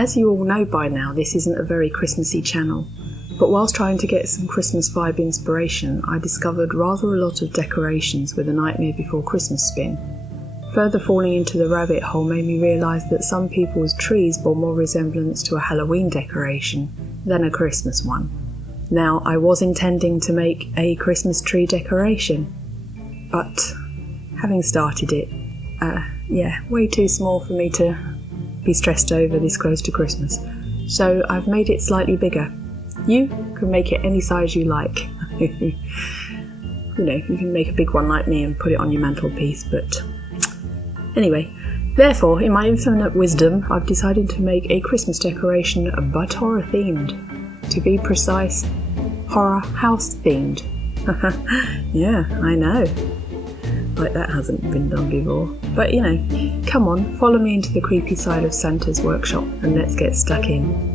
As you all know by now, this isn't a very Christmassy channel, but whilst trying to get some Christmas vibe inspiration, I discovered rather a lot of decorations with a Nightmare Before Christmas spin. Further falling into the rabbit hole made me realise that some people's trees bore more resemblance to a Halloween decoration than a Christmas one. Now, I was intending to make a Christmas tree decoration, but having started it, way too small for me to be stressed over this close to Christmas. So I've made it slightly bigger. You can make it any size you like. You can make a big one like me and put it on your mantelpiece, but anyway. Therefore, in my infinite wisdom, I've decided to make a Christmas decoration but horror themed. To be precise, horror house themed. Yeah, I know. Like that hasn't been done before. But come on, follow me into the creepy side of Santa's workshop and let's get stuck in.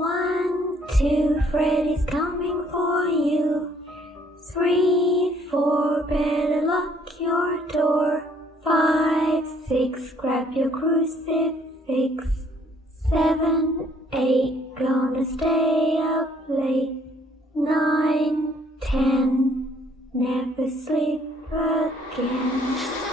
1, 2, Freddy's coming for you. 3, 4, better lock your door. 5, 6, grab your crucifix. 7, 8, gonna stay up late. 9, 10, never sleep again.